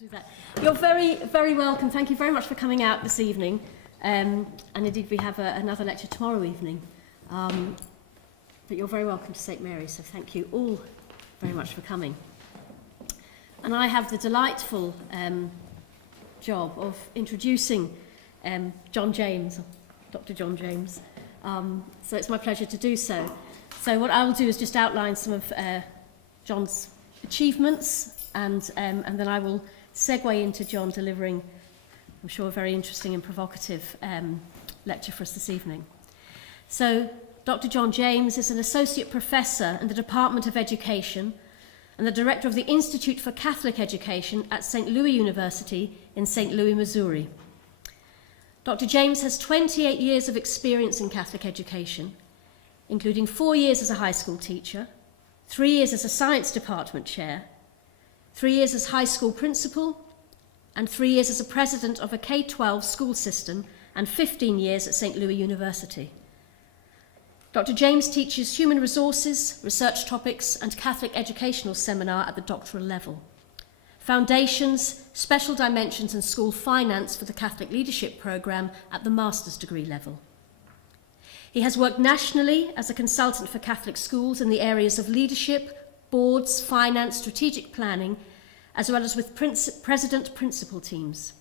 Do that. You're very, very welcome. Thank you very much for coming out this evening. And indeed, we have another lecture tomorrow evening. But you're very welcome to St Mary's, so thank you all very much for coming. And I have the delightful job of introducing John James, Dr. John James. So it's my pleasure to do so. So what I'll do is just outline some of John's achievements, and then I will segue into John delivering, I'm sure, a very interesting and provocative lecture for us this evening. So Dr. John James is an associate professor in the Department of Education and the director of the Institute for Catholic Education at St. Louis University in St. Louis, Missouri. Dr. James has 28 years of experience in Catholic education, including 4 years as a high school teacher, 3 years as a science department chair, 3 years as high school principal, and 3 years as a president of a K-12 school system, and 15 years at St. Louis University. Dr. James teaches human resources, research topics, and Catholic educational seminar at the doctoral level. Foundations, special dimensions, and school finance for the Catholic Leadership Programme at the master's degree level. He has worked nationally as a consultant for Catholic schools in the areas of leadership, boards, finance, strategic planning, as well as with president-principal teams.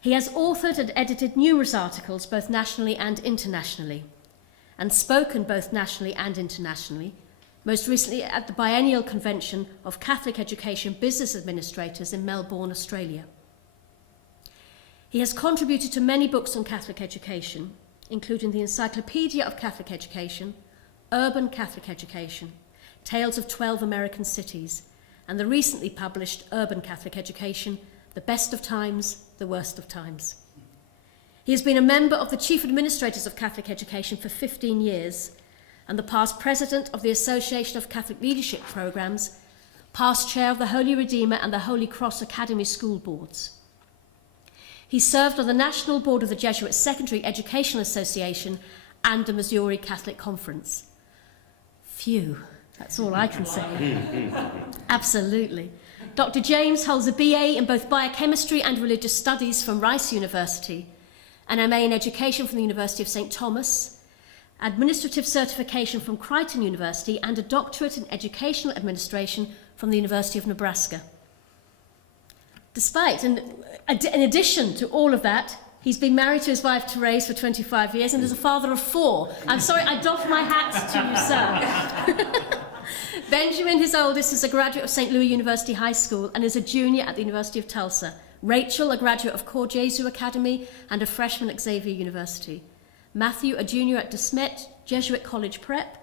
He has authored and edited numerous articles, both nationally and internationally, and spoken both nationally and internationally, most recently at the Biennial Convention of Catholic Education Business Administrators in Melbourne, Australia. He has contributed to many books on Catholic education, including the Encyclopedia of Catholic Education, Urban Catholic Education, Tales of 12 American Cities, and the recently published Urban Catholic Education, The Best of Times, The Worst of Times. He has been a member of the Chief Administrators of Catholic Education for 15 years and the past president of the Association of Catholic Leadership Programmes, past chair of the Holy Redeemer and the Holy Cross Academy School Boards. He served on the National Board of the Jesuit Secondary Educational Association and the Missouri Catholic Conference. Phew. That's all I can say. Absolutely. Dr. James holds a BA in both biochemistry and religious studies from Rice University, an MA in education from the University of St. Thomas, administrative certification from Creighton University, and a doctorate in educational administration from the University of Nebraska. In addition to all of that, he's been married to his wife Therese for 25 years and is a father of 4. I'm sorry, I doff my hat to you, sir. Benjamin, his oldest, is a graduate of St. Louis University High School and is a junior at the University of Tulsa. Rachel, a graduate of Cor Jesu Academy and a freshman at Xavier University. Matthew, a junior at De Smet Jesuit College Prep.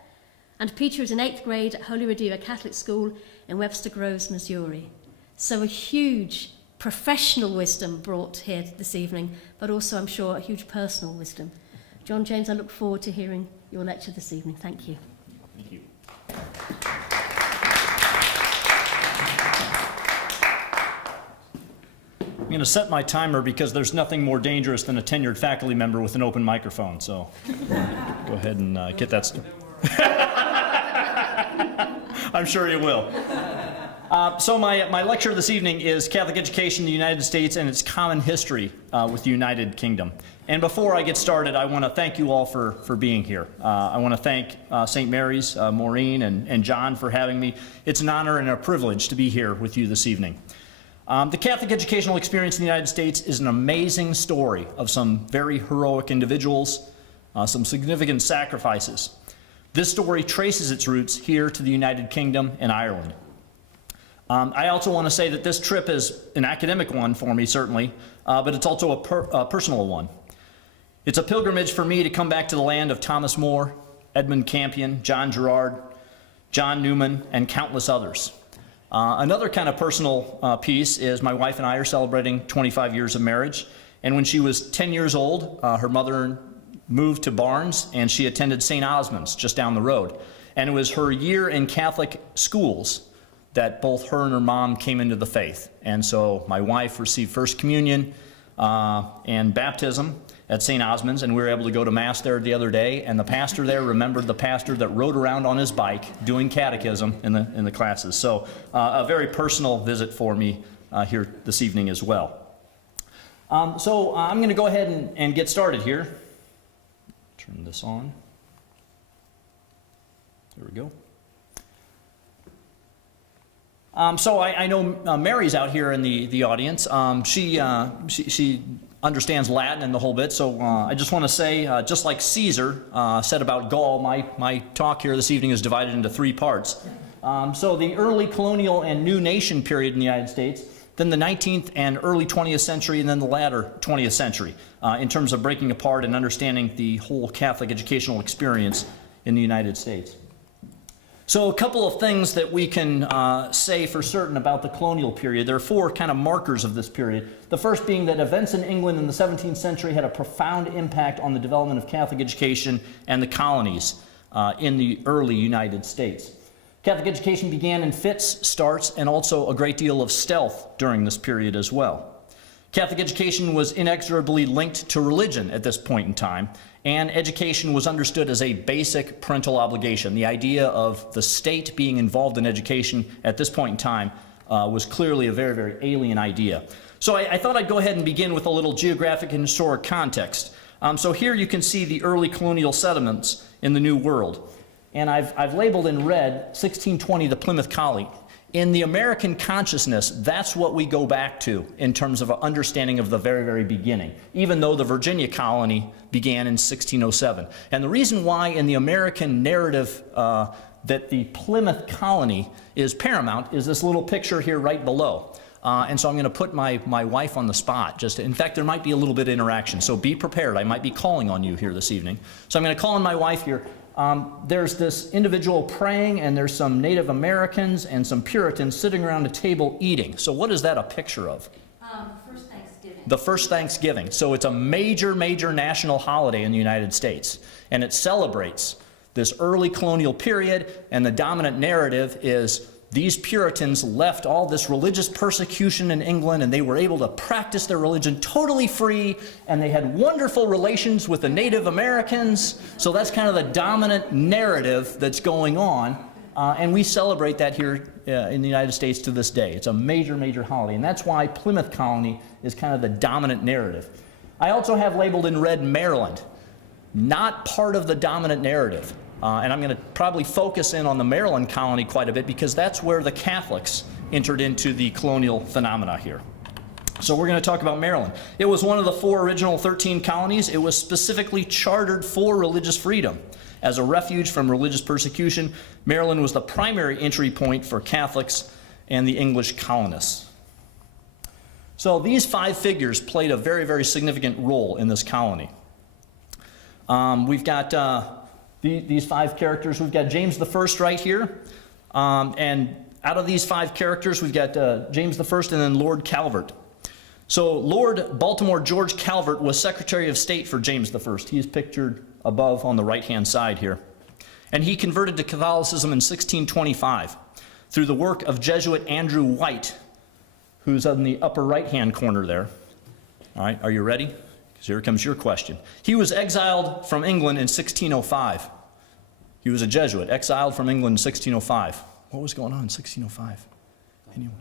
And Peter is in 8th grade at Holy Redeemer Catholic School in Webster Groves, Missouri. So a huge professional wisdom brought here this evening, but also, I'm sure, a huge personal wisdom. John James, I look forward to hearing your lecture this evening. Thank you. Thank you. I'm going to set my timer because there's nothing more dangerous than a tenured faculty member with an open microphone, so go ahead and get that started. I'm sure you will. So my lecture this evening is Catholic Education in the United States and its Common History with the United Kingdom. And before I get started, I want to thank you all for being here. I want to thank St. Mary's, Maureen, and John for having me. It's an honor and a privilege to be here with you this evening. The Catholic educational experience in the United States is an amazing story of some very heroic individuals, some significant sacrifices. This story traces its roots here to the United Kingdom and Ireland. I also want to say that this trip is an academic one for me, certainly, but it's also a personal one. It's a pilgrimage for me to come back to the land of Thomas More, Edmund Campion, John Gerard, John Newman, and countless others. Another kind of personal piece is my wife and I are celebrating 25 years of marriage, and when she was 10 years old, her mother moved to Barnes, and she attended St. Osmond's just down the road. And it was her year in Catholic schools that both her and her mom came into the faith. And so my wife received First Communion and baptism at St. Osmond's, and we were able to go to Mass there the other day, and the pastor there remembered the pastor that rode around on his bike doing catechism in the classes. So a very personal visit for me here this evening as well. So I'm going to go ahead and get started here. Turn this on. There we go. So I know Mary's out here in the audience. She understands Latin and the whole bit, so I just want to say, just like Caesar said about Gaul, my talk here this evening is divided into 3 parts. So the early colonial and new nation period in the United States, then the 19th and early 20th century, and then the latter 20th century, in terms of breaking apart and understanding the whole Catholic educational experience in the United States. So a couple of things that we can say for certain about the colonial period. There are 4 kind of markers of this period. The first being that events in England in the 17th century had a profound impact on the development of Catholic education and the colonies in the early United States. Catholic education began in fits, starts, and also a great deal of stealth during this period as well. Catholic education was inexorably linked to religion at this point in time, and education was understood as a basic parental obligation. The idea of the state being involved in education at this point in time was clearly a very, very alien idea. So I thought I'd go ahead and begin with a little geographic and historic context. So here you can see the early colonial settlements in the New World. And I've labeled in red 1620 the Plymouth Colony. In the American consciousness, that's what we go back to in terms of an understanding of the very, very beginning, even though the Virginia colony began in 1607. And the reason why in the American narrative that the Plymouth colony is paramount is this little picture here right below. And so I'm going to put my wife on the spot. In fact, there might be a little bit of interaction, so be prepared. I might be calling on you here this evening. So I'm going to call on my wife here. There's this individual praying, and there's some Native Americans and some Puritans sitting around a table eating. So what is that a picture of? First Thanksgiving. The first Thanksgiving. So it's a major, major national holiday in the United States. And it celebrates this early colonial period, and the dominant narrative is these Puritans left all this religious persecution in England, and they were able to practice their religion totally free, and they had wonderful relations with the Native Americans. So that's kind of the dominant narrative that's going on, and we celebrate that here in the United States to this day. It's a major, major holiday, and that's why Plymouth Colony is kind of the dominant narrative. I also have labeled in red Maryland, not part of the dominant narrative. And I'm going to probably focus in on the Maryland colony quite a bit because that's where the Catholics entered into the colonial phenomena here. So we're going to talk about Maryland. It was one of the 4 original 13 colonies. It was specifically chartered for religious freedom. As a refuge from religious persecution, Maryland was the primary entry point for Catholics and the English colonists. So these 5 figures played a very, very significant role in this colony. We've got these 5 characters. We've got James I right here. And out of these 5 characters, we've got James I and then Lord Calvert. So Lord Baltimore George Calvert was Secretary of State for James I. He is pictured above on the right-hand side here. And he converted to Catholicism in 1625 through the work of Jesuit Andrew White, who's on the upper right-hand corner there. All right, are you ready? Because here comes your question. He was exiled from England in 1605. He was a Jesuit, exiled from England in 1605. What was going on in 1605? Anyone?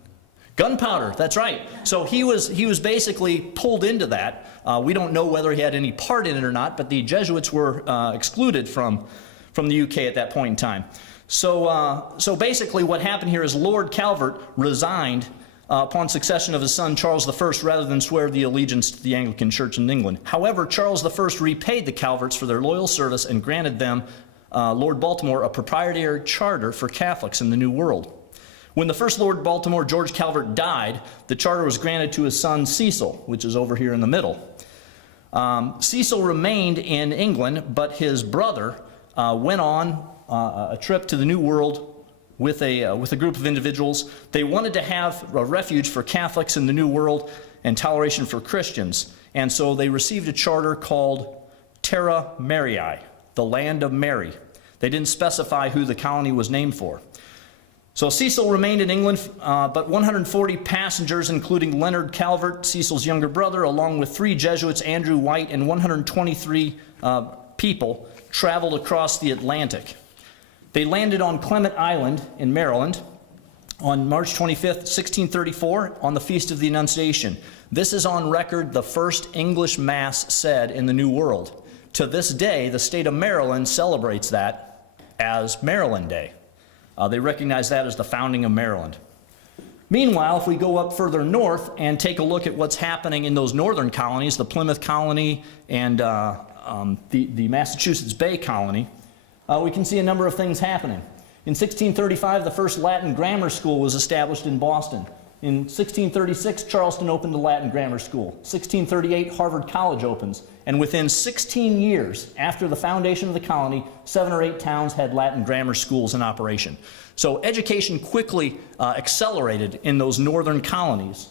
Gunpowder, that's right. So he was basically pulled into that. We don't know whether he had any part in it or not, but the Jesuits were excluded from the UK at that point in time. So basically what happened here is Lord Calvert resigned upon succession of his son Charles I rather than swear the allegiance to the Anglican Church in England. However, Charles I repaid the Calverts for their loyal service and granted them, Lord Baltimore, a proprietary charter for Catholics in the New World. When the first Lord Baltimore, George Calvert, died, the charter was granted to his son Cecil, which is over here in the middle. Cecil remained in England, but his brother went on a trip to the New World with a group of individuals. They wanted to have a refuge for Catholics in the New World and toleration for Christians. And so they received a charter called Terra Mariae, the land of Mary. They didn't specify who the colony was named for. So Cecil remained in England, but 140 passengers, including Leonard Calvert, Cecil's younger brother, along with 3 Jesuits, Andrew White, and 123 people, traveled across the Atlantic. They landed on Clement Island in Maryland, on March 25th, 1634, on the Feast of the Annunciation. This is on record the first English Mass said in the New World. To this day, the state of Maryland celebrates that as Maryland Day. They recognize that as the founding of Maryland. Meanwhile, if we go up further north and take a look at what's happening in those northern colonies, the Plymouth colony and the Massachusetts Bay colony, we can see a number of things happening. In 1635, the first Latin grammar school was established in Boston. In 1636, Charleston opened a Latin grammar school. 1638, Harvard College opens. And within 16 years after the foundation of the colony, 7 or 8 towns had Latin grammar schools in operation. So education quickly accelerated in those northern colonies.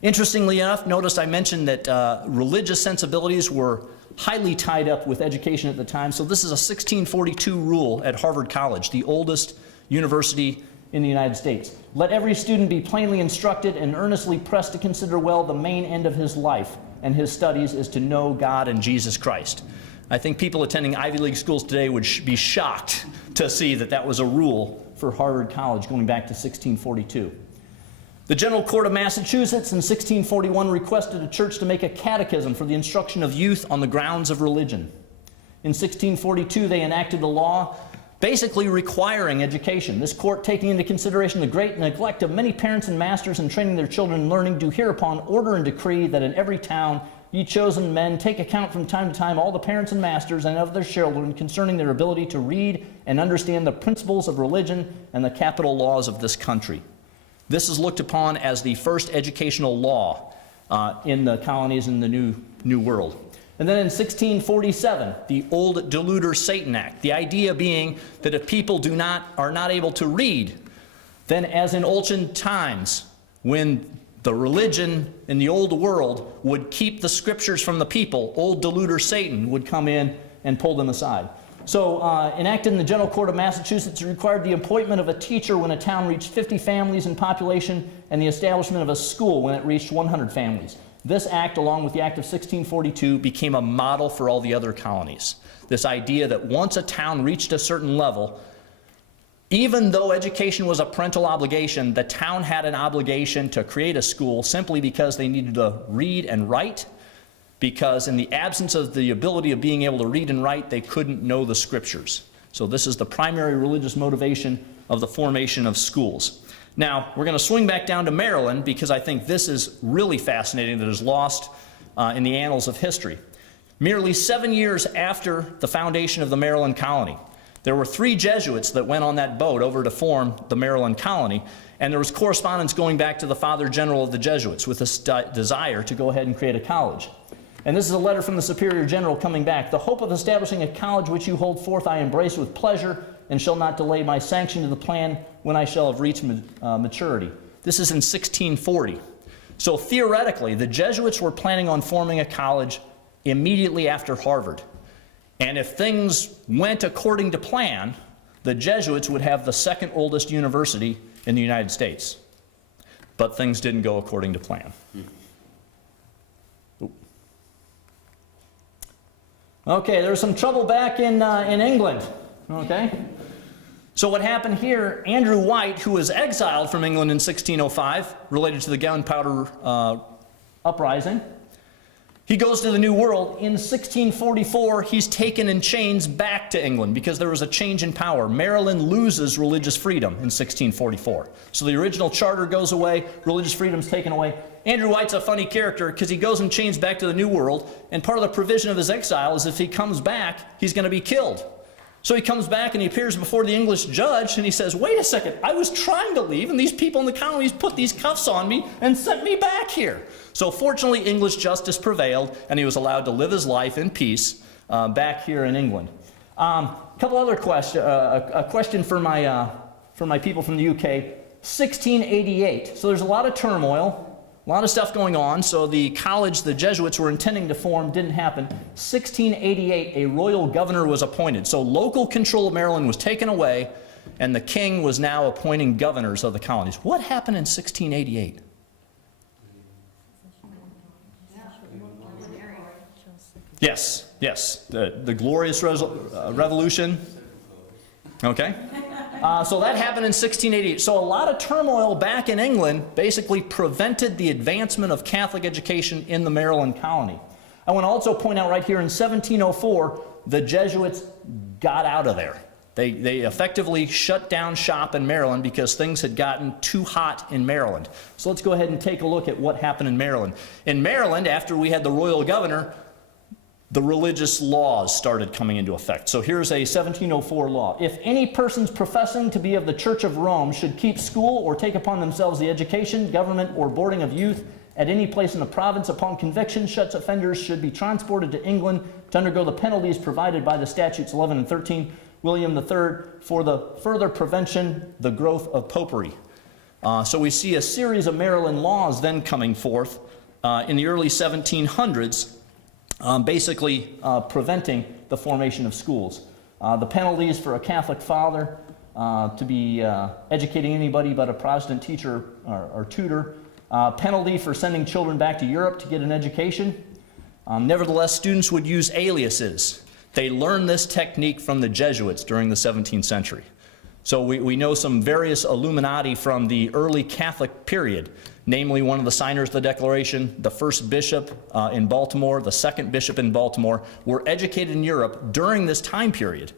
Interestingly enough, notice I mentioned that religious sensibilities were highly tied up with education at the time. So this is a 1642 rule at Harvard College, the oldest university in the United States. Let every student be plainly instructed and earnestly pressed to consider well the main end of his life and his studies is to know God and Jesus Christ. I think people attending Ivy League schools today would be shocked to see that that was a rule for Harvard College going back to 1642. The General Court of Massachusetts in 1641 requested a church to make a catechism for the instruction of youth on the grounds of religion. In 1642, they enacted a law basically requiring education. This court, taking into consideration the great neglect of many parents and masters in training their children in learning, do hereupon order and decree that in every town ye chosen men take account from time to time all the parents and masters and of their children concerning their ability to read and understand the principles of religion and the capital laws of this country. This is looked upon as the first educational law in the colonies in the New World. And then in 1647, the Old Deluder Satan Act, the idea being that if people are not able to read, then as in ancient times, when the religion in the old world would keep the scriptures from the people, Old Deluder Satan would come in and pull them aside. So enacted in the General Court of Massachusetts, it required the appointment of a teacher when a town reached 50 families in population and the establishment of a school when it reached 100 families. This act, along with the Act of 1642, became a model for all the other colonies. This idea that once a town reached a certain level, even though education was a parental obligation, the town had an obligation to create a school simply because they needed to read and write, because in the absence of the ability of being able to read and write, they couldn't know the scriptures. So this is the primary religious motivation of the formation of schools. Now, we're going to swing back down to Maryland because I think this is really fascinating that is lost in the annals of history. Merely 7 years after the foundation of the Maryland colony, there were 3 Jesuits that went on that boat over to form the Maryland colony, and there was correspondence going back to the Father General of the Jesuits with this desire to go ahead and create a college. And this is a letter from the Superior General coming back. The hope of establishing a college which you hold forth I embrace with pleasure and shall not delay my sanction to the plan when I shall have reached maturity. This is in 1640. So theoretically, the Jesuits were planning on forming a college immediately after Harvard. And if things went according to plan, the Jesuits would have the second oldest university in the United States. But things didn't go according to plan. Okay, there was some trouble back in England. Okay? So what happened here, Andrew White, who was exiled from England in 1605, related to the Gunpowder Uprising, he goes to the New World. In 1644, he's taken in chains back to England because there was a change in power. Maryland loses religious freedom in 1644. So the original charter goes away, religious freedom's taken away. Andrew White's a funny character because he goes in chains back to the New World, and part of the provision of his exile is if he comes back, he's going to be killed. So he comes back and he appears before the English judge and he says, wait a second, I was trying to leave and these people in the colonies put these cuffs on me and sent me back here. So fortunately, English justice prevailed and he was allowed to live his life in peace back here in England. A couple other questions. A question for my people from the UK. 1688. So there's a lot of turmoil. A lot of stuff going on, so the college the Jesuits were intending to form didn't happen. 1688, a royal governor was appointed. So local control of Maryland was taken away, and the king was now appointing governors of the colonies. What happened in 1688? Yes, the Glorious Revolution. Okay. So that happened in 1688. So a lot of turmoil back in England basically prevented the advancement of Catholic education in the Maryland colony. I want to also point out right here in 1704, the Jesuits got out of there. They effectively shut down shop in Maryland because things had gotten too hot in Maryland. So let's go ahead and take a look at what happened in Maryland. In Maryland, after we had the royal governor, the religious laws started coming into effect. So here's a 1704 law. If any persons professing to be of the Church of Rome should keep school or take upon themselves the education, government, or boarding of youth at any place in the province, upon conviction, such offenders should be transported to England to undergo the penalties provided by the statutes 11 and 13, William III, for the further prevention, the growth of popery. So we see a series of Maryland laws then coming forth in the early 1700s, basically preventing the formation of schools. The penalties for a Catholic father to be educating anybody but a Protestant teacher or tutor, penalty for sending children back to Europe to get an education. Nevertheless, students would use aliases. They learned this technique from the Jesuits during the 17th century. So we know some various Illuminati from the early Catholic period, namely one of the signers of the Declaration, the first bishop in Baltimore, the second bishop in Baltimore, were educated in Europe during this time period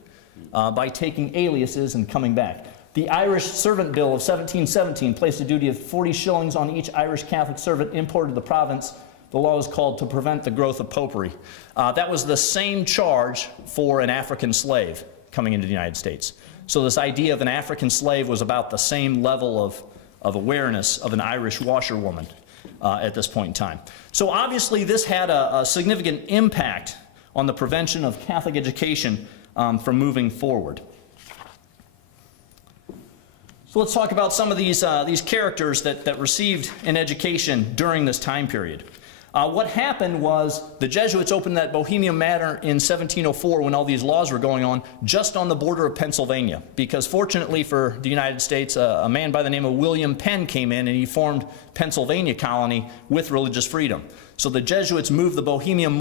by taking aliases and coming back. The Irish Servant Bill of 1717 placed a duty of 40 shillings on each Irish Catholic servant imported to the province. The law is called to prevent the growth of popery. That was the same charge for an African slave coming into the United States. So this idea of an African slave was about the same level of awareness of an Irish washerwoman at this point in time. So obviously this had a significant impact on the prevention of Catholic education from moving forward. So let's talk about some of these characters that received an education during this time period. What happened was the Jesuits opened that Bohemian Manor in 1704 when all these laws were going on, just on the border of Pennsylvania. Because fortunately for the United States, a man by the name of William Penn came in and he formed Pennsylvania colony with religious freedom. So the Jesuits moved the Bohemian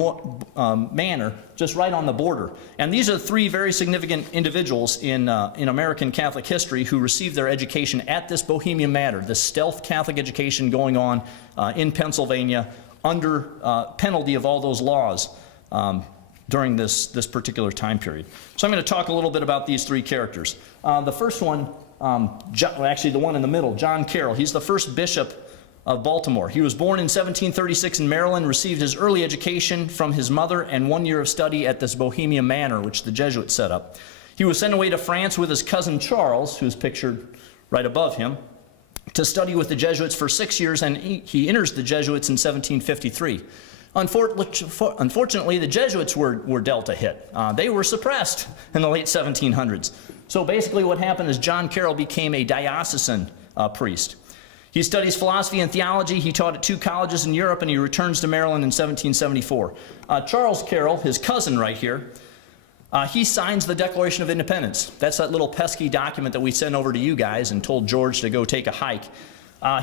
Manor just right on the border. And these are three very significant individuals in American Catholic history who received their education at this Bohemian Manor, this stealth Catholic education going on in Pennsylvania, under penalty of all those laws during this particular time period. So I'm going to talk a little bit about these three characters. The first one, actually the one in the middle, John Carroll. He's the first bishop of Baltimore. He was born in 1736 in Maryland, received his early education from his mother and 1 year of study at this Bohemian Manor, which the Jesuits set up. He was sent away to France with his cousin Charles, who's pictured right above him, to study with the Jesuits for 6 years, and he enters the Jesuits in 1753. Unfortunately, the Jesuits were dealt a hit. They were suppressed in the late 1700s. So basically what happened is John Carroll became a diocesan priest. He studies philosophy and theology. He taught at 2 colleges in Europe, and he returns to Maryland in 1774. Charles Carroll, his cousin right here, he signs the Declaration of Independence. That's that little pesky document that we sent over to you guys and told George to go take a hike.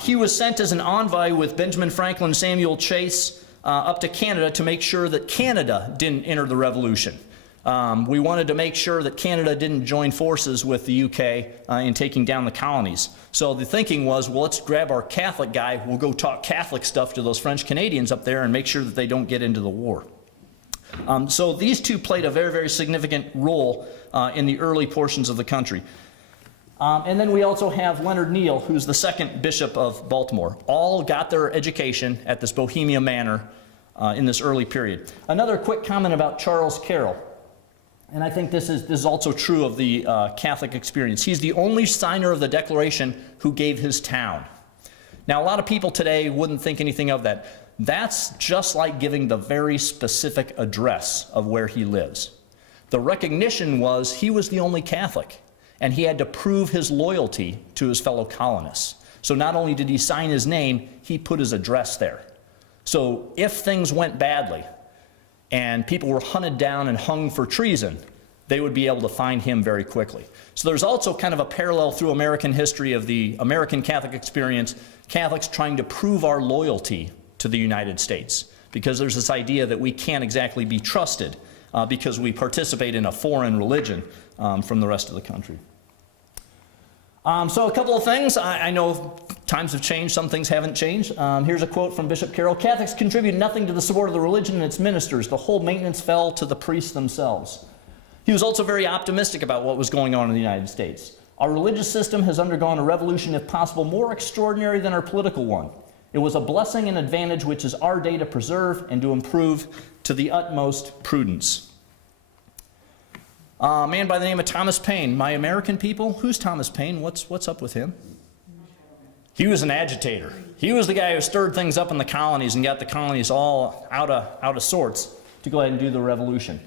He was sent as an envoy with Benjamin Franklin and Samuel Chase up to Canada to make sure that Canada didn't enter the Revolution. We wanted to make sure that Canada didn't join forces with the UK in taking down the colonies. So the thinking was, well, let's grab our Catholic guy, we'll go talk Catholic stuff to those French Canadians up there and make sure that they don't get into the war. So these two played a very, very significant role in the early portions of the country. And then we also have Leonard Neale, who's the second bishop of Baltimore. All got their education at this Bohemian Manor in this early period. Another quick comment about Charles Carroll. And I think this is also true of the Catholic experience. He's the only signer of the Declaration who gave his town. Now, a lot of people today wouldn't think anything of that. That's just like giving the very specific address of where he lives. The recognition was he was the only Catholic, and he had to prove his loyalty to his fellow colonists. So not only did he sign his name, he put his address there. So if things went badly, and people were hunted down and hung for treason, they would be able to find him very quickly. So there's also kind of a parallel through American history of the American Catholic experience, Catholics trying to prove our loyalty to the United States, because there's this idea that we can't exactly be trusted because we participate in a foreign religion from the rest of the country. So a couple of things. I know times have changed, some things haven't changed. Here's a quote from Bishop Carroll. Catholics contribute nothing to the support of the religion and its ministers. The whole maintenance fell to the priests themselves. He was also very optimistic about what was going on in the United States. Our religious system has undergone a revolution, if possible, more extraordinary than our political one. It was a blessing and advantage which is our day to preserve and to improve to the utmost prudence. A man by the name of Thomas Paine. My American people, who's Thomas Paine? What's up with him? He was an agitator. He was the guy who stirred things up in the colonies and got the colonies all out of sorts to go ahead and do the revolution.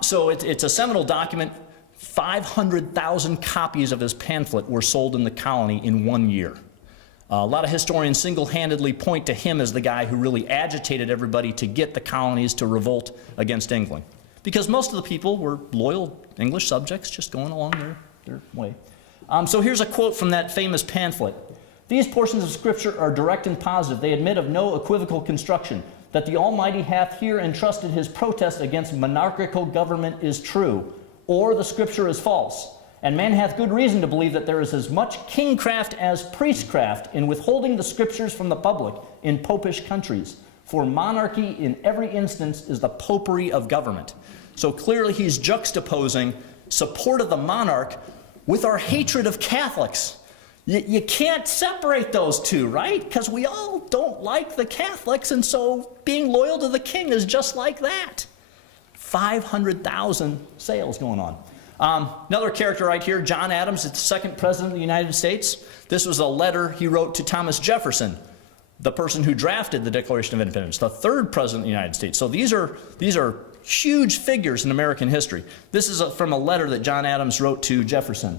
So it's a seminal document. 500,000 copies of his pamphlet were sold in the colony in 1 year. A lot of historians single-handedly point to him as the guy who really agitated everybody to get the colonies to revolt against England. Because most of the people were loyal English subjects, just going along their way. So here's a quote from that famous pamphlet. These portions of Scripture are direct and positive. They admit of no equivocal construction. That the Almighty hath here entrusted his protest against monarchical government is true, or the Scripture is false. And man hath good reason to believe that there is as much kingcraft as priestcraft in withholding the Scriptures from the public in popish countries. For monarchy in every instance is the popery of government. So clearly he's juxtaposing support of the monarch with our hatred of Catholics. You can't separate those two, right? Because we all don't like the Catholics, and so being loyal to the king is just like that. 500,000 sales going on. Another character right here, John Adams, the second president of the United States. This was a letter he wrote to Thomas Jefferson, the person who drafted the Declaration of Independence, the third president of the United States. So these are huge figures in American history. This is from a letter that John Adams wrote to Jefferson.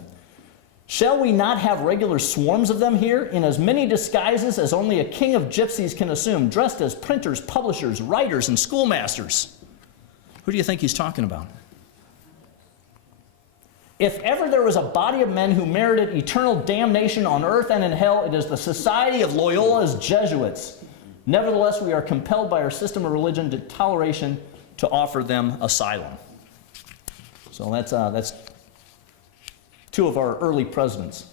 Shall we not have regular swarms of them here, in as many disguises as only a king of gypsies can assume, dressed as printers, publishers, writers, and schoolmasters? Who do you think he's talking about? If ever there was a body of men who merited eternal damnation on earth and in hell, it is the Society of Loyola's Jesuits. Nevertheless, we are compelled by our system of religion to toleration to offer them asylum. So that's two of our early presidents.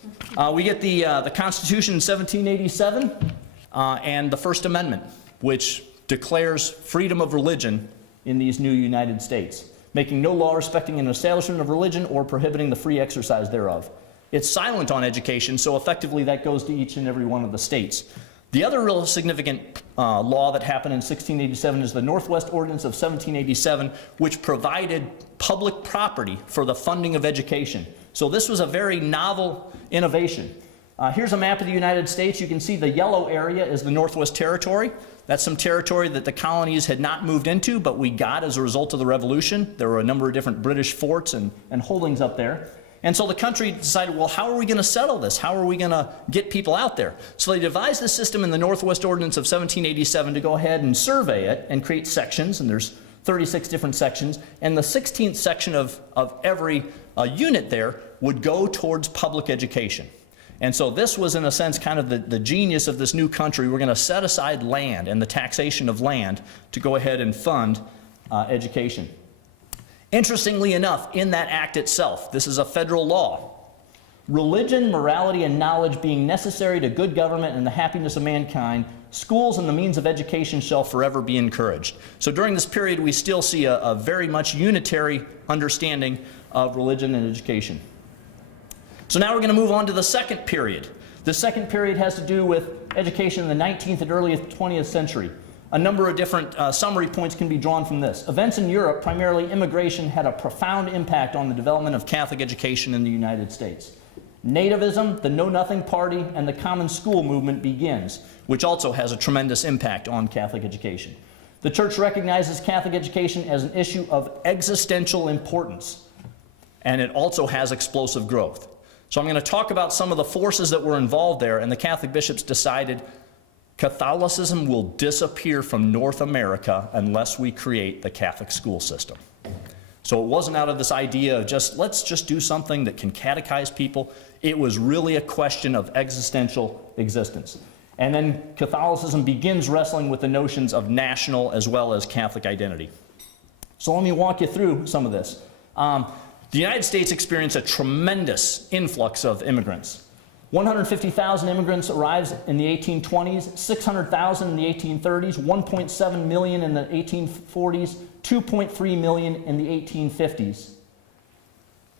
We get the Constitution in 1787 and the First Amendment, which declares freedom of religion in these new United States, making no law respecting an establishment of religion or prohibiting the free exercise thereof. It's silent on education, so effectively that goes to each and every one of the states. The other real significant law that happened in 1687 is the Northwest Ordinance of 1787, which provided public property for the funding of education. So this was a very novel innovation. Here's a map of the United States. You can see the yellow area is the Northwest Territory. That's some territory that the colonies had not moved into, but we got as a result of the Revolution. There were a number of different British forts and holdings up there. And so the country decided, well, how are we going to settle this? How are we going to get people out there? So they devised a system in the Northwest Ordinance of 1787 to go ahead and survey it and create sections, and there's 36 different sections, and the 16th section of every unit there would go towards public education. And so this was, in a sense, kind of the genius of this new country. We're going to set aside land and the taxation of land to go ahead and fund education. Interestingly enough, in that act itself, this is a federal law. Religion, morality, and knowledge being necessary to good government and the happiness of mankind, schools and the means of education shall forever be encouraged. So during this period, we still see a very much unitary understanding of religion and education. So now we're going to move on to the second period. The second period has to do with education in the 19th and early 20th century. A number of different summary points can be drawn from this. Events in Europe, primarily immigration, had a profound impact on the development of Catholic education in the United States. Nativism, the Know Nothing Party, and the Common School movement begins, which also has a tremendous impact on Catholic education. The Church recognizes Catholic education as an issue of existential importance, and it also has explosive growth. So I'm going to talk about some of the forces that were involved there, and the Catholic bishops decided Catholicism will disappear from North America unless we create the Catholic school system. So it wasn't out of this idea of let's just do something that can catechize people. It was really a question of existential existence. And then Catholicism begins wrestling with the notions of national as well as Catholic identity. So let me walk you through some of this. The United States experienced a tremendous influx of immigrants. 150,000 immigrants arrived in the 1820s, 600,000 in the 1830s, 1.7 million in the 1840s, 2.3 million in the 1850s.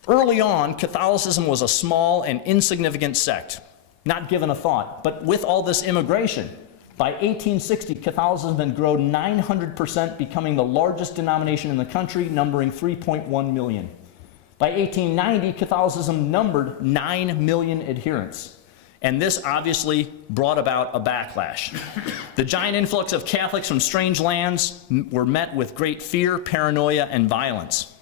Early on, Catholicism was a small and insignificant sect, not given a thought. But with all this immigration, by 1860, Catholicism had grown 900%, becoming the largest denomination in the country, numbering 3.1 million. By 1890, Catholicism numbered 9 million adherents. And this obviously brought about a backlash. The giant influx of Catholics from strange lands were met with great fear, paranoia, and violence.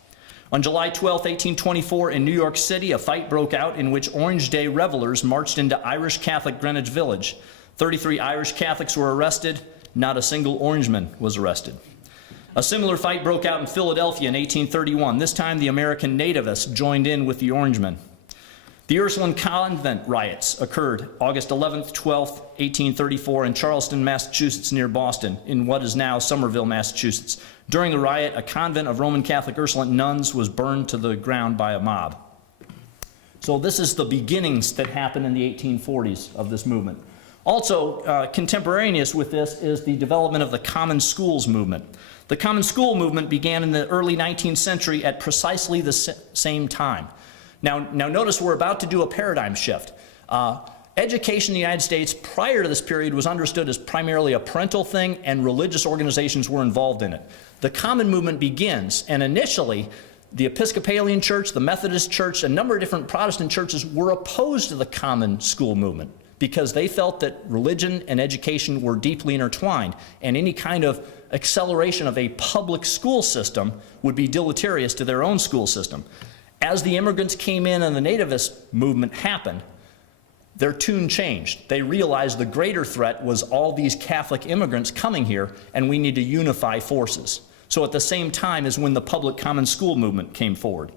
On July 12, 1824, in New York City, a fight broke out in which Orange Day revelers marched into Irish Catholic Greenwich Village. 33 Irish Catholics were arrested. Not a single Orangeman was arrested. A similar fight broke out in Philadelphia in 1831. This time, the American nativists joined in with the Orangemen. The Ursuline Convent riots occurred August 11th, 12th, 1834 in Charlestown, Massachusetts, near Boston, in what is now Somerville, Massachusetts. During the riot, a convent of Roman Catholic Ursuline nuns was burned to the ground by a mob. So this is the beginnings that happened in the 1840s of this movement. Also, contemporaneous with this is the development of the Common Schools movement. The Common School movement began in the early 19th century at precisely the same time. Now notice we're about to do a paradigm shift. Education in the United States prior to this period was understood as primarily a parental thing, and religious organizations were involved in it. The Common movement begins, and initially, the Episcopalian Church, the Methodist Church, a number of different Protestant churches were opposed to the Common School movement because they felt that religion and education were deeply intertwined, and any kind of acceleration of a public school system would be deleterious to their own school system. As the immigrants came in and the nativist movement happened, their tune changed. They realized the greater threat was all these Catholic immigrants coming here, and we need to unify forces. So at the same time is when the public common school movement came forward.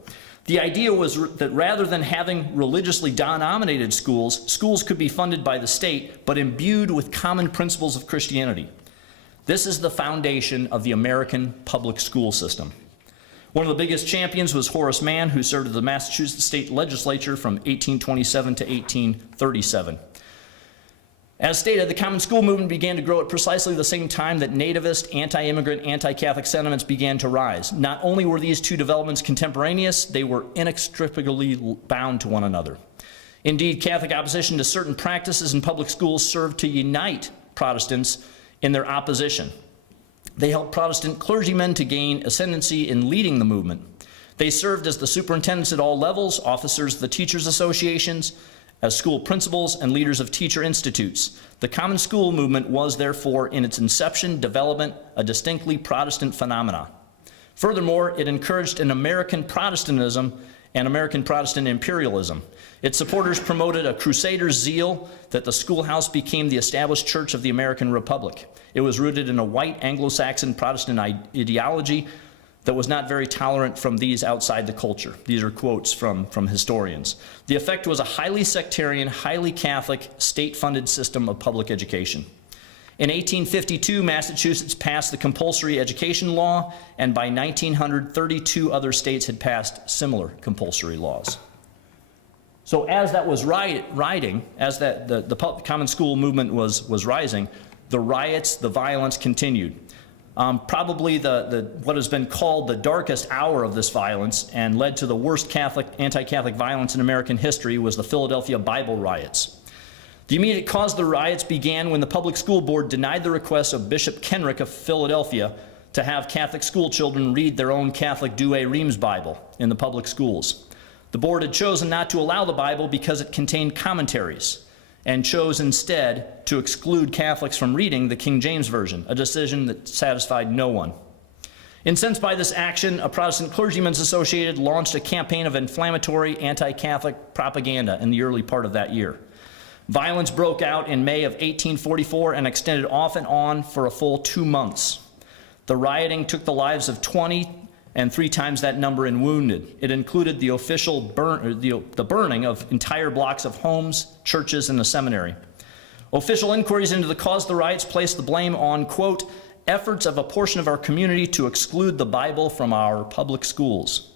The idea was that rather than having religiously dominated schools, schools could be funded by the state, but imbued with common principles of Christianity. This is the foundation of the American public school system. One of the biggest champions was Horace Mann, who served in the Massachusetts State Legislature from 1827 to 1837. As stated, the Common School movement began to grow at precisely the same time that nativist, anti-immigrant, anti-Catholic sentiments began to rise. Not only were these two developments contemporaneous, they were inextricably bound to one another. Indeed, Catholic opposition to certain practices in public schools served to unite Protestants in their opposition. They helped Protestant clergymen to gain ascendancy in leading the movement. They served as the superintendents at all levels, officers of the teachers' associations, as school principals and leaders of teacher institutes. The Common School movement was, therefore, in its inception, development, a distinctly Protestant phenomena. Furthermore, it encouraged an American Protestantism and American Protestant imperialism. Its supporters promoted a crusader's zeal that the schoolhouse became the established church of the American Republic. It was rooted in a white Anglo-Saxon Protestant ideology that was not very tolerant from these outside the culture. These are quotes from historians. The effect was a highly sectarian, highly Catholic, state-funded system of public education. In 1852, Massachusetts passed the compulsory education law, and by 1900, 32 other states had passed similar compulsory laws. So as that was riding, as the Common School movement was rising, the riots, the violence continued. Probably what has been called the darkest hour of this violence and led to the worst anti-Catholic violence in American history was the Philadelphia Bible riots. The immediate cause of the riots began when the Public School Board denied the request of Bishop Kenrick of Philadelphia to have Catholic school children read their own Catholic Douay-Rheims Bible in the public schools. The board had chosen not to allow the Bible because it contained commentaries, and chose instead to exclude Catholics from reading the King James Version, a decision that satisfied no one. Incensed by this action, a Protestant Clergymen's Association launched a campaign of inflammatory anti-Catholic propaganda in the early part of that year. Violence broke out in May of 1844 and extended off and on for a full 2 months. The rioting took the lives of 20 and 3 times that number in wounded. It included the official the burning of entire blocks of homes, churches, and the seminary. Official inquiries into the cause of the riots placed the blame on, quote, efforts of a portion of our community to exclude the Bible from our public schools.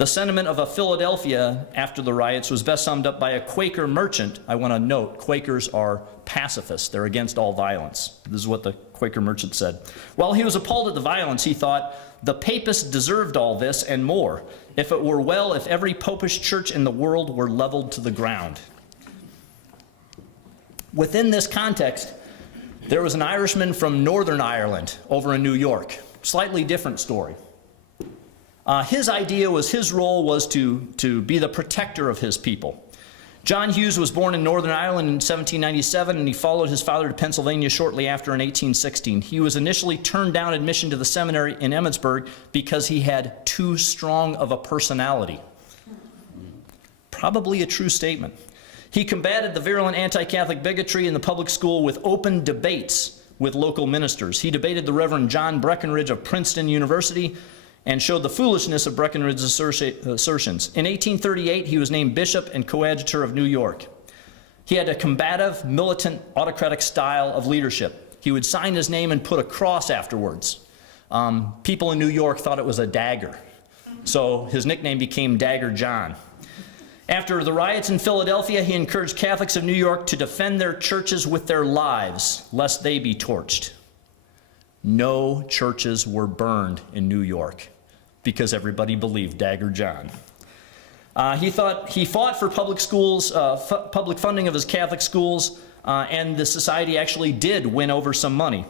The sentiment of a Philadelphia after the riots was best summed up by a Quaker merchant. I want to note, Quakers are pacifists. They're against all violence. This is what the Quaker merchant said. While he was appalled at the violence, he thought, the papists deserved all this and more. If it were well, if every popish church in the world were leveled to the ground. Within this context, there was an Irishman from Northern Ireland over in New York. Slightly different story. His idea was, his role was to be the protector of his people. John Hughes was born in Northern Ireland in 1797, and he followed his father to Pennsylvania shortly after in 1816. He was initially turned down admission to the seminary in Emmitsburg because he had too strong of a personality. Probably a true statement. He combated the virulent anti-Catholic bigotry in the public school with open debates with local ministers. He debated the Reverend John Breckinridge of Princeton University and showed the foolishness of Breckinridge's assertions. In 1838, he was named bishop and coadjutor of New York. He had a combative, militant, autocratic style of leadership. He would sign his name and put a cross afterwards. People in New York thought it was a dagger, so his nickname became Dagger John. After the riots in Philadelphia, he encouraged Catholics of New York to defend their churches with their lives, lest they be torched. No churches were burned in New York because everybody believed Dagger John. He fought for public schools, public funding of his Catholic schools, and the society actually did win over some money.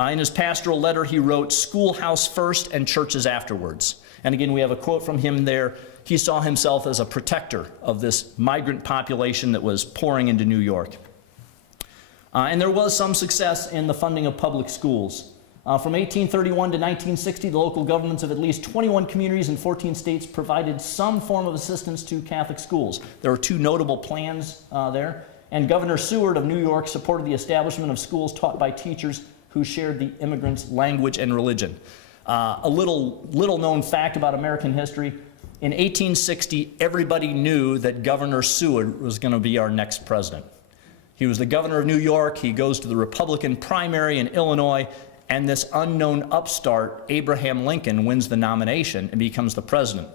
In his pastoral letter, he wrote, "Schoolhouse first and churches afterwards." And again, we have a quote from him there. He saw himself as a protector of this migrant population that was pouring into New York. And there was some success in the funding of public schools. From 1831 to 1960, the local governments of at least 21 communities in 14 states provided some form of assistance to Catholic schools. There were two notable plans there, and Governor Seward of New York supported the establishment of schools taught by teachers who shared the immigrants' language and religion. A little known fact about American history, in 1860, everybody knew that Governor Seward was going to be our next president. He was the governor of New York. He goes to the Republican primary in Illinois, and this unknown upstart, Abraham Lincoln, wins the nomination and becomes the president.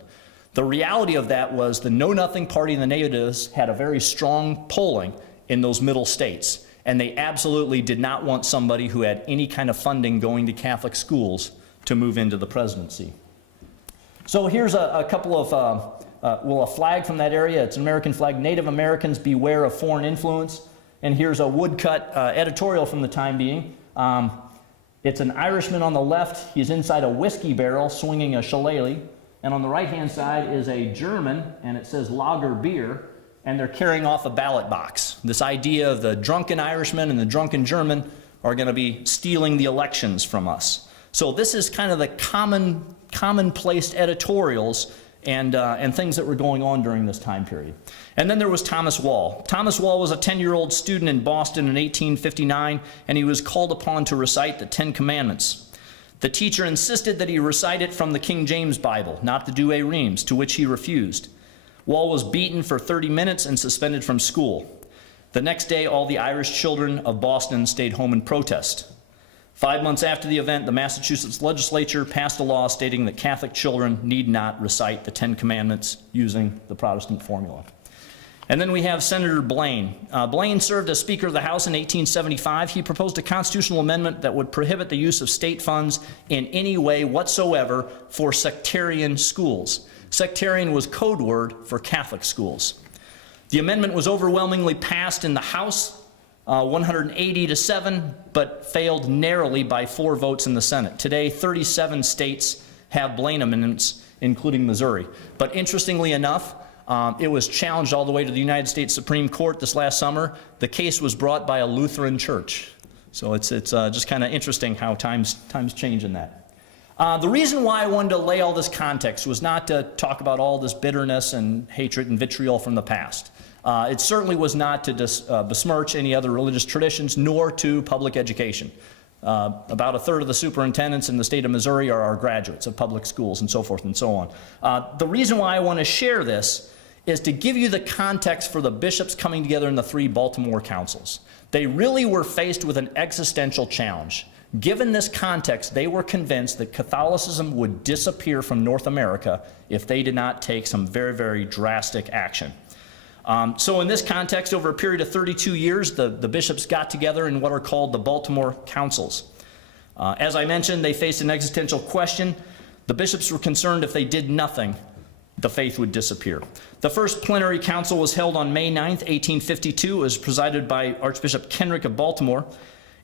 The reality of that was the Know-Nothing Party and the natives had a very strong polling in those middle states, and they absolutely did not want somebody who had any kind of funding going to Catholic schools to move into the presidency. So here's a couple of, a flag from that area. It's an American flag. Native Americans, beware of foreign influence. And here's a woodcut editorial from the time being. It's an Irishman on the left. He's inside a whiskey barrel swinging a shillelagh. And on the right-hand side is a German, and it says lager beer, and they're carrying off a ballot box. This idea of the drunken Irishman and the drunken German are going to be stealing the elections from us. So this is kind of the commonplace editorials and things that were going on during this time period. And then there was Thomas Wall. Thomas Wall was a 10-year-old student in Boston in 1859, and he was called upon to recite the Ten Commandments. The teacher insisted that he recite it from the King James Bible, not the Douay Rheims, to which he refused. Wall was beaten for 30 minutes and suspended from school. The next day, all the Irish children of Boston stayed home in protest. 5 months after the event, the Massachusetts legislature passed a law stating that Catholic children need not recite the Ten Commandments using the Protestant formula. And then we have Senator Blaine. Blaine served as Speaker of the House in 1875. He proposed a constitutional amendment that would prohibit the use of state funds in any way whatsoever for sectarian schools. Sectarian was code word for Catholic schools. The amendment was overwhelmingly passed in the House, 180 to 7, but failed narrowly by 4 votes in the Senate. Today, 37 states have Blaine amendments, including Missouri. But interestingly enough, it was challenged all the way to the United States Supreme Court this last summer. The case was brought by a Lutheran church. So it's just kind of interesting how times change in that. The reason why I wanted to lay all this context was not to talk about all this bitterness and hatred and vitriol from the past. It certainly was not to besmirch any other religious traditions, nor to public education. About a third of the superintendents in the state of Missouri are our graduates of public schools, and so forth and so on. The reason why I want to share this is to give you the context for the bishops coming together in the 3 Baltimore councils. They really were faced with an existential challenge. Given this context, they were convinced that Catholicism would disappear from North America if they did not take some very, very drastic action. So in this context, over a period of 32 years, the bishops got together in what are called the Baltimore Councils. As I mentioned, they faced an existential question. The bishops were concerned if they did nothing, the faith would disappear. The first plenary council was held on May 9th, 1852. It was presided by Archbishop Kenrick of Baltimore.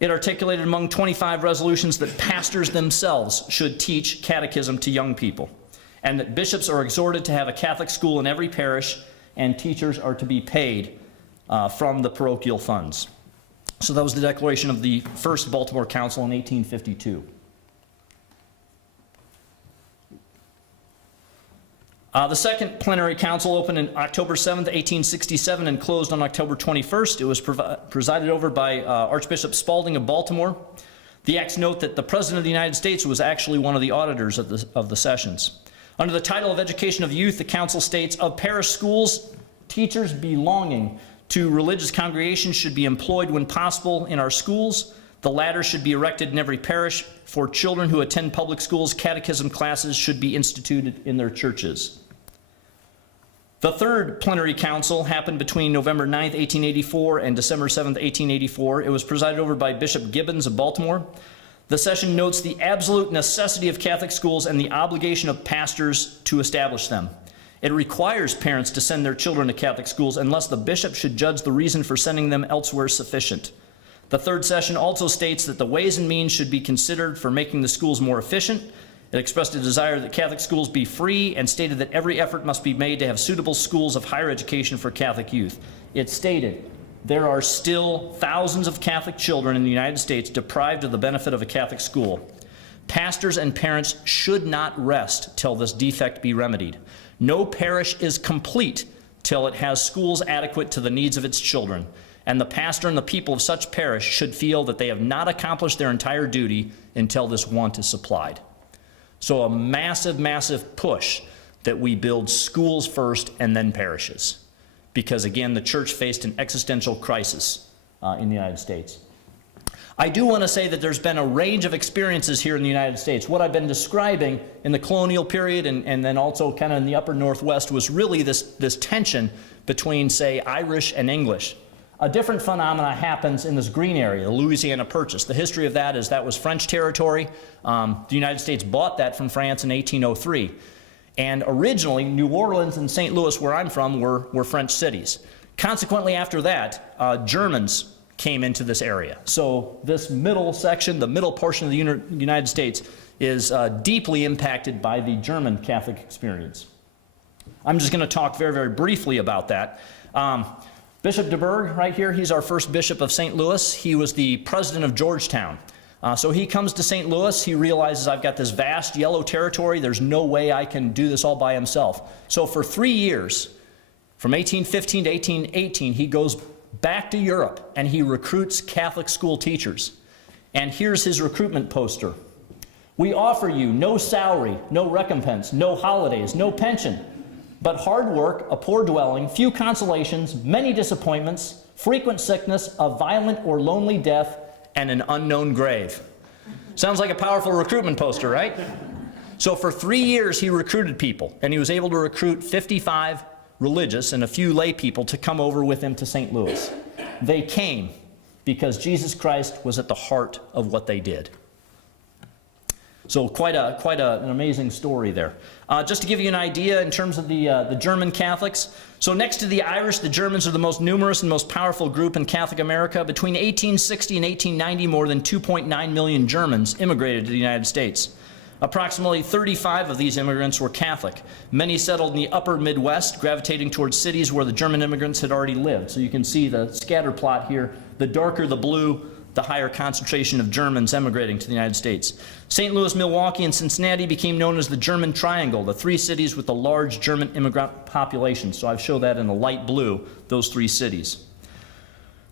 It articulated among 25 resolutions that pastors themselves should teach catechism to young people, and that bishops are exhorted to have a Catholic school in every parish, and teachers are to be paid from the parochial funds. So that was the declaration of the First Baltimore Council in 1852. The Second Plenary Council opened on October 7th, 1867 and closed on October 21st. It was presided over by Archbishop Spalding of Baltimore. The Acts note that the President of the United States was actually one of the auditors of the sessions. Under the title of Education of Youth, the Council states, of parish schools, teachers belonging to religious congregations should be employed when possible in our schools. The latter should be erected in every parish. For children who attend public schools, catechism classes should be instituted in their churches. The Third Plenary Council happened between November 9th, 1884 and December 7th, 1884. It was presided over by Bishop Gibbons of Baltimore. The session notes the absolute necessity of Catholic schools and the obligation of pastors to establish them. It requires parents to send their children to Catholic schools unless the bishop should judge the reason for sending them elsewhere sufficient. The third session also states that the ways and means should be considered for making the schools more efficient. It expressed a desire that Catholic schools be free and stated that every effort must be made to have suitable schools of higher education for Catholic youth. It stated, there are still thousands of Catholic children in the United States deprived of the benefit of a Catholic school. Pastors and parents should not rest till this defect be remedied. No parish is complete till it has schools adequate to the needs of its children, and the pastor and the people of such parish should feel that they have not accomplished their entire duty until this want is supplied. So a massive, massive push that we build schools first and then parishes. Because again, the church faced an existential crisis in the United States. I do want to say that there's been a range of experiences here in the United States. What I've been describing in the colonial period and then also kind of in the upper Northwest was really this tension between, say, Irish and English. A different phenomena happens in this green area, the Louisiana Purchase. The history of that is that was French territory. The United States bought that from France in 1803. And originally, New Orleans and St. Louis, where I'm from, were French cities. Consequently, after that, Germans came into this area. So this middle section, the middle portion of the United States, is deeply impacted by the German Catholic experience. I'm just going to talk very, very briefly about that. Bishop DeBerg, right here, he's our first bishop of St. Louis. He was the president of Georgetown. So he comes to St. Louis. He realizes I've got this vast yellow territory. There's no way I can do this all by himself. So for 3 years, from 1815 to 1818, he goes back to Europe and he recruits Catholic school teachers. And here's his recruitment poster. We offer you no salary, no recompense, no holidays, no pension, but hard work, a poor dwelling, few consolations, many disappointments, frequent sickness, a violent or lonely death, and an unknown grave. Sounds like a powerful recruitment poster, right? So for 3 years he recruited people, and he was able to recruit 55 religious and a few lay people to come over with him to St. Louis. They came because Jesus Christ was at the heart of what they did. So quite an amazing story there. Just to give you an idea in terms of the German Catholics. So next to the Irish, the Germans are the most numerous and most powerful group in Catholic America. Between 1860 and 1890, more than 2.9 million Germans immigrated to the United States. Approximately 35 of these immigrants were Catholic. Many settled in the upper Midwest, gravitating towards cities where the German immigrants had already lived. So you can see the scatter plot here. The darker the blue, the higher concentration of Germans emigrating to the United States. St. Louis, Milwaukee, and Cincinnati became known as the German Triangle, the 3 cities with the large German immigrant population. So I've shown that in the light blue, those 3 cities.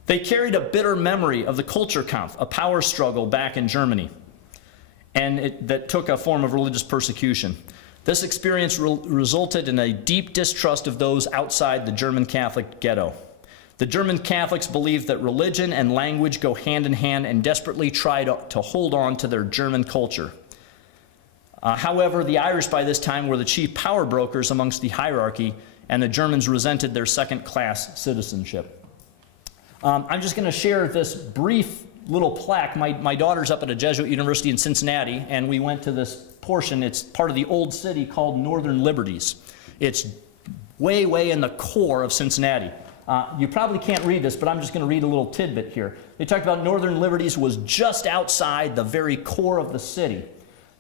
They carried a bitter memory of the Kulturkampf, a power struggle back in Germany, and that took a form of religious persecution. This experience resulted in a deep distrust of those outside the German Catholic ghetto. The German Catholics believed that religion and language go hand in hand and desperately tried to hold on to their German culture. However, the Irish by this time were the chief power brokers amongst the hierarchy, and the Germans resented their second-class citizenship. I'm just going to share this brief little plaque. My daughter's up at a Jesuit university in Cincinnati, and we went to this portion. It's part of the old city called Northern Liberties. It's way, way in the core of Cincinnati. You probably can't read this, but I'm just going to read a little tidbit here. They talked about Northern Liberties was just outside the very core of the city.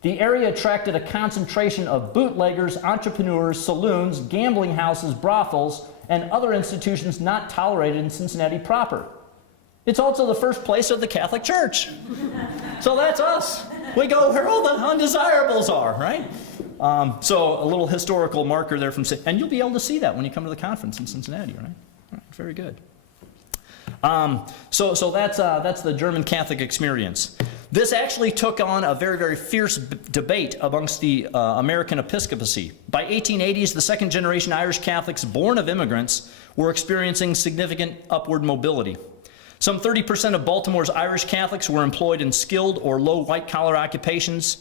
The area attracted a concentration of bootleggers, entrepreneurs, saloons, gambling houses, brothels, and other institutions not tolerated in Cincinnati proper. It's also the first place of the Catholic Church. So that's us. We go where all the undesirables are, right? So a little historical marker there from, and you'll be able to see that when you come to the conference in Cincinnati, right? All right, very good. So that's the German Catholic experience. This actually took on a very, very fierce debate amongst the American episcopacy. By 1880s, the second generation Irish Catholics born of immigrants were experiencing significant upward mobility. Some 30% of Baltimore's Irish Catholics were employed in skilled or low white-collar occupations.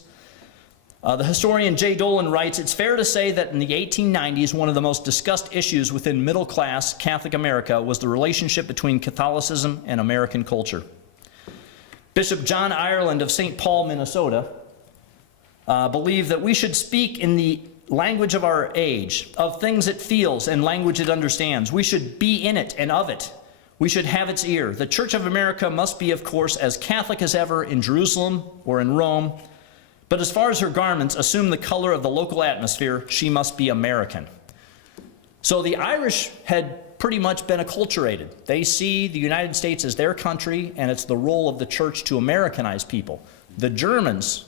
The historian Jay Dolan writes, "It's fair to say that in the 1890s, one of the most discussed issues within middle-class Catholic America was the relationship between Catholicism and American culture." Bishop John Ireland of St. Paul, Minnesota, believed that we should speak in the language of our age, of things it feels and language it understands. We should be in it and of it. We should have its ear. The Church of America must be, of course, as Catholic as ever in Jerusalem or in Rome, but as far as her garments assume the color of the local atmosphere, she must be American. So the Irish had pretty much been acculturated. They see the United States as their country, and it's the role of the church to Americanize people. The Germans,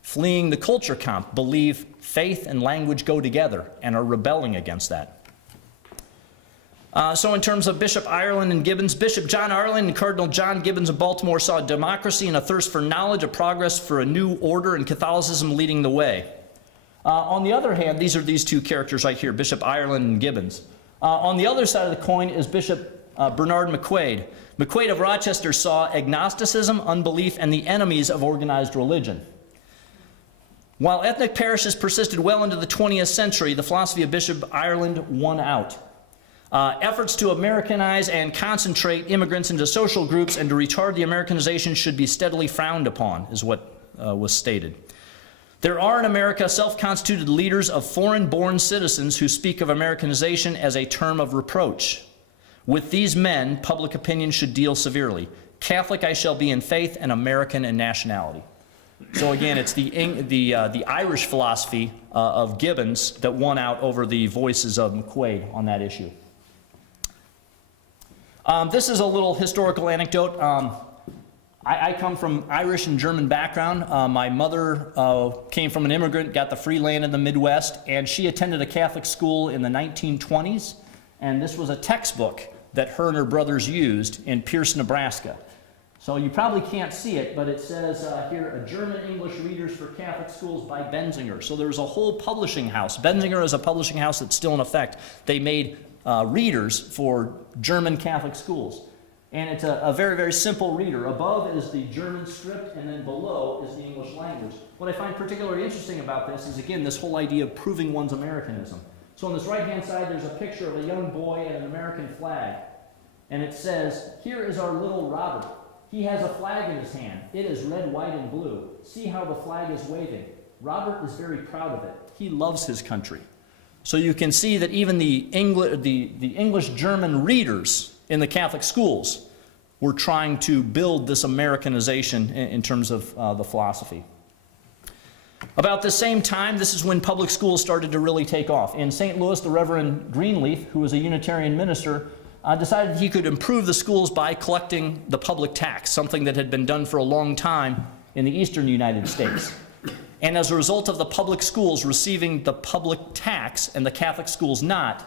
fleeing the culture camp, believe faith and language go together and are rebelling against that. So in terms of Bishop Ireland and Gibbons, Bishop John Ireland and Cardinal John Gibbons of Baltimore saw democracy and a thirst for knowledge, a progress for a new order, and Catholicism leading the way. On the other hand, these are these two characters right here, Bishop Ireland and Gibbons. On the other side of the coin is Bishop Bernard McQuaid. McQuaid of Rochester saw agnosticism, unbelief, and the enemies of organized religion. While ethnic parishes persisted well into the 20th century, the philosophy of Bishop Ireland won out. Efforts to Americanize and concentrate immigrants into social groups and to retard the Americanization should be steadily frowned upon, is what was stated. There are in America self-constituted leaders of foreign-born citizens who speak of Americanization as a term of reproach. With these men, public opinion should deal severely. Catholic I shall be in faith and American in nationality. So again, it's the Irish philosophy of Gibbons that won out over the voices of McQuaid on that issue. This is a little historical anecdote. I come from Irish and German background. My mother came from an immigrant, got the free land in the Midwest, and she attended a Catholic school in the 1920s. And this was a textbook that her and her brothers used in Pierce, Nebraska. So you probably can't see it, but it says here, a German English Readers for Catholic Schools by Benzinger. So there's a whole publishing house. Benzinger is a publishing house that's still in effect. They made readers for German Catholic schools. And it's a very, very simple reader. Above is the German script, and then below is the English language. What I find particularly interesting about this is, again, this whole idea of proving one's Americanism. So on this right-hand side, there's a picture of a young boy and an American flag. And it says, "Here is our little Robert. He has a flag in his hand. It is red, white, and blue. See how the flag is waving. Robert is very proud of it. He loves his country." So you can see that even the English-German readers in the Catholic schools were trying to build this Americanization in terms of the philosophy. About the same time, this is when public schools started to really take off. In St. Louis, the Reverend Greenleaf, who was a Unitarian minister, decided he could improve the schools by collecting the public tax, something that had been done for a long time in the eastern United States. And as a result of the public schools receiving the public tax and the Catholic schools not,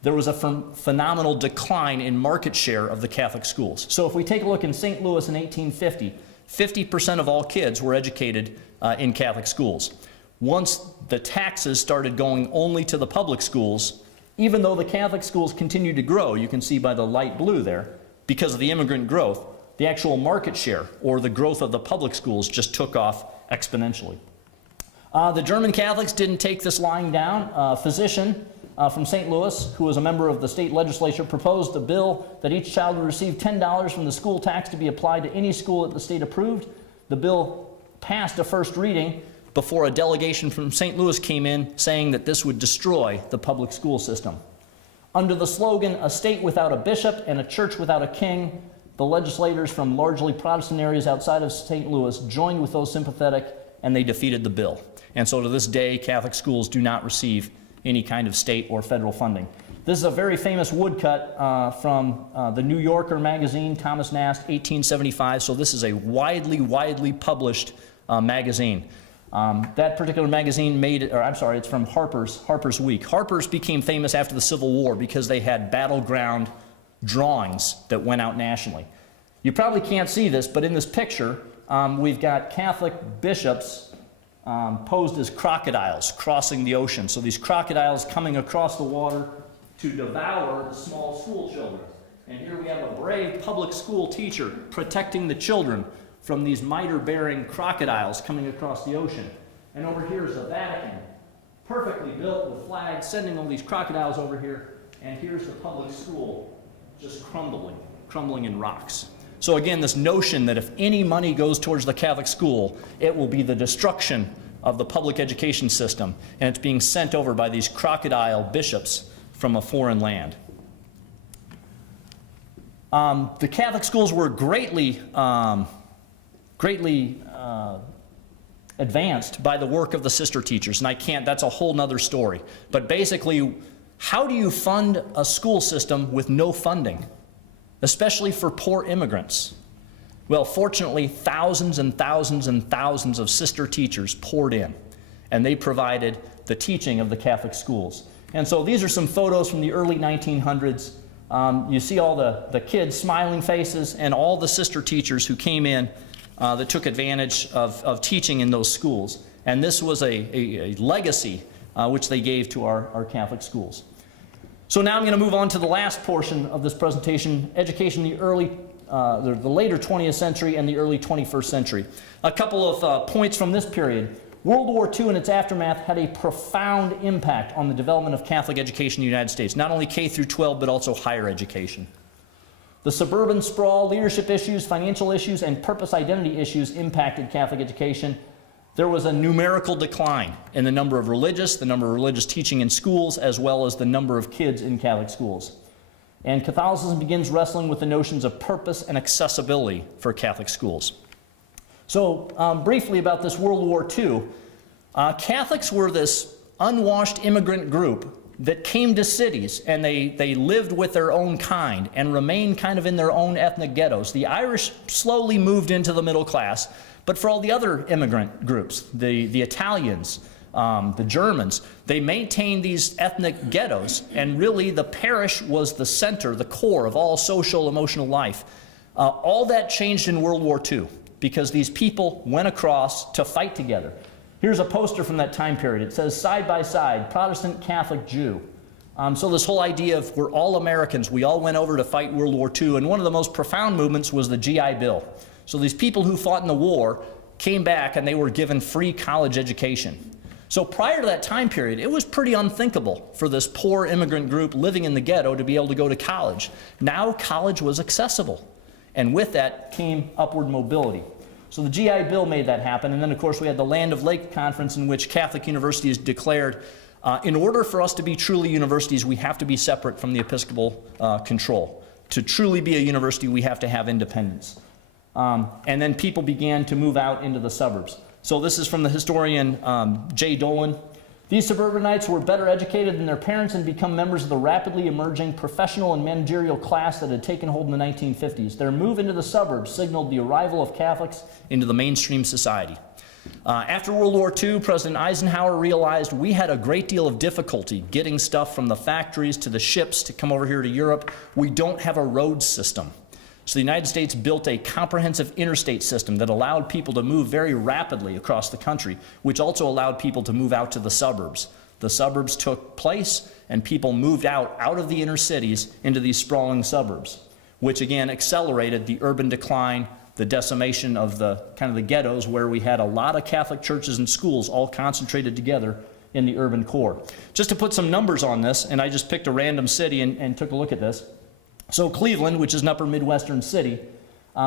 there was a phenomenal decline in market share of the Catholic schools. So if we take a look in St. Louis in 1850, 50% of all kids were educated in Catholic schools. Once the taxes started going only to the public schools, even though the Catholic schools continued to grow, you can see by the light blue there, because of the immigrant growth, the actual market share, or the growth of the public schools, just took off exponentially. The German Catholics didn't take this lying down. A physician from St. Louis, who was a member of the state legislature, proposed a bill that each child would receive $10 from the school tax to be applied to any school that the state approved. The bill passed a first reading before a delegation from St. Louis came in saying that this would destroy the public school system. Under the slogan, "A state without a bishop and a church without a king," the legislators from largely Protestant areas outside of St. Louis joined with those sympathetic, and they defeated the bill. And so to this day, Catholic schools do not receive any kind of state or federal funding. This is a very famous woodcut from the New Yorker magazine, Thomas Nast, 1875. So this is a widely published magazine. That particular magazine it's from Harper's Week. Harper's became famous after the Civil War because they had battleground drawings that went out nationally. You probably can't see this, but in this picture, we've got Catholic bishops posed as crocodiles crossing the ocean. So these crocodiles coming across the water to devour the small school children. And here we have a brave public school teacher protecting the children from these mitre-bearing crocodiles coming across the ocean. And over here is the Vatican, perfectly built with flags, sending all these crocodiles over here. And here's the public school just crumbling in rocks. So again, this notion that if any money goes towards the Catholic school, it will be the destruction of the public education system, and it's being sent over by these crocodile bishops from a foreign land. The Catholic schools were greatly advanced by the work of the sister teachers, and that's a whole nother story. But basically, how do you fund a school system with no funding, especially for poor immigrants? Well, fortunately, thousands and thousands and thousands of sister teachers poured in, and they provided the teaching of the Catholic schools. And so these are some photos from the early 1900s. You see all the kids' smiling faces and all the sister teachers who came in that took advantage of teaching in those schools. And this was a legacy which they gave to our Catholic schools. So now I'm going to move on to the last portion of this presentation, education in the later 20th century and the early 21st century. A couple of points from this period. World War II and its aftermath had a profound impact on the development of Catholic education in the United States, not only K through 12, but also higher education. The suburban sprawl, leadership issues, financial issues, and purpose identity issues impacted Catholic education. There was a numerical decline in the number of religious teaching in schools, as well as the number of kids in Catholic schools. And Catholicism begins wrestling with the notions of purpose and accessibility for Catholic schools. So briefly about this World War II, Catholics were this unwashed immigrant group that came to cities, and they lived with their own kind and remained kind of in their own ethnic ghettos. The Irish slowly moved into the middle class, but for all the other immigrant groups, the Italians, the Germans, they maintained these ethnic ghettos, and really the parish was the center, the core of all social, emotional life. All that changed in World War II because these people went across to fight together. Here's a poster from that time period. It says, "Side by side, Protestant, Catholic, Jew." So this whole idea of we're all Americans, we all went over to fight World War II, and one of the most profound movements was the GI Bill. So these people who fought in the war came back and they were given free college education. So prior to that time period, it was pretty unthinkable for this poor immigrant group living in the ghetto to be able to go to college. Now college was accessible, and with that came upward mobility. So the GI Bill made that happen, and then of course we had the Land of Lake Conference, in which Catholic universities declared, in order for us to be truly universities, we have to be separate from the Episcopal control. To truly be a university, we have to have independence. And then people began to move out into the suburbs. So this is from the historian Jay Dolan. These suburbanites were better educated than their parents and become members of the rapidly emerging professional and managerial class that had taken hold in the 1950s. Their move into the suburbs signaled the arrival of Catholics into the mainstream society. After World War II, President Eisenhower realized we had a great deal of difficulty getting stuff from the factories to the ships to come over here to Europe. We don't have a road system. So the United States built a comprehensive interstate system that allowed people to move very rapidly across the country, which also allowed people to move out to the suburbs. The suburbs took place, and people moved out of the inner cities into these sprawling suburbs, which again accelerated the urban decline, the decimation of the kind of the ghettos, where we had a lot of Catholic churches and schools all concentrated together in the urban core. Just to put some numbers on this, and I just picked a random city and took a look at this. So Cleveland, which is an upper Midwestern city,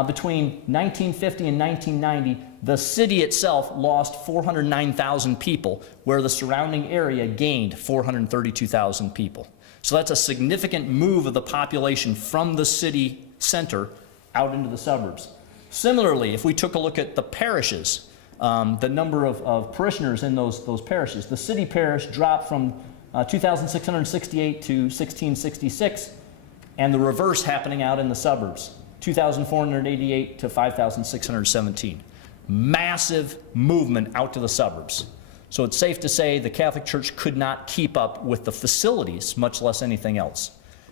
between 1950 and 1990, the city itself lost 409,000 people, where the surrounding area gained 432,000 people. So that's a significant move of the population from the city center out into the suburbs. Similarly, if we took a look at the parishes, the number of parishioners in those parishes, the city parish dropped from 2,668 to 1,666, and the reverse happening out in the suburbs, 2,488 to 5,617. Massive movement out to the suburbs. So it's safe to say the Catholic Church could not keep up with the facilities, much less anything else.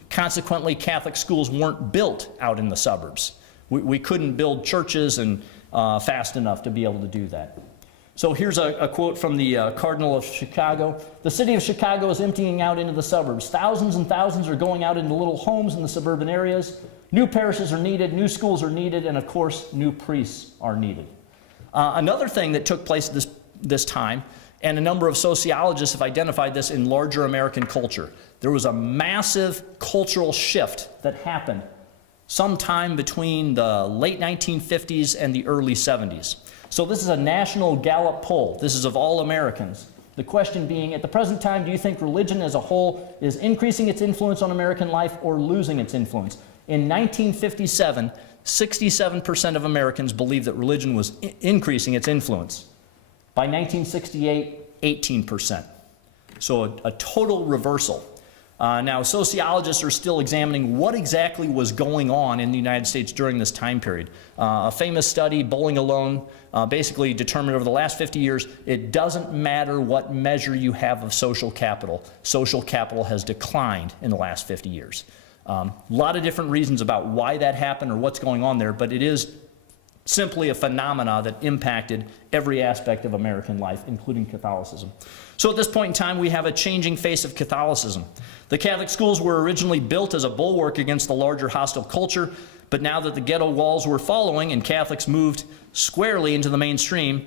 Consequently, Catholic schools weren't built out in the suburbs. We couldn't build churches and fast enough to be able to do that. So here's a quote from the Cardinal of Chicago. "The city of Chicago is emptying out into the suburbs. Thousands and thousands are going out into little homes in the suburban areas. New parishes are needed, new schools are needed, and of course, new priests are needed." Another thing that took place at this time, and a number of sociologists have identified this in larger American culture, there was a massive cultural shift that happened sometime between the late 1950s and the early 70s. So this is a national Gallup poll. This is of all Americans. The question being, at the present time, do you think religion as a whole is increasing its influence on American life or losing its influence? In 1957, 67% of Americans believed that religion was increasing its influence. By 1968, 18%. So a total reversal. Now, sociologists are still examining what exactly was going on in the United States during this time period. A famous study, Bowling Alone, basically determined over the last 50 years, it doesn't matter what measure you have of social capital. Social capital has declined in the last 50 years. A lot of different reasons about why that happened or what's going on there, but it is simply a phenomena that impacted every aspect of American life, including Catholicism. So at this point in time, we have a changing face of Catholicism. The Catholic schools were originally built as a bulwark against the larger hostile culture, but now that the ghetto walls were falling and Catholics moved squarely into the mainstream,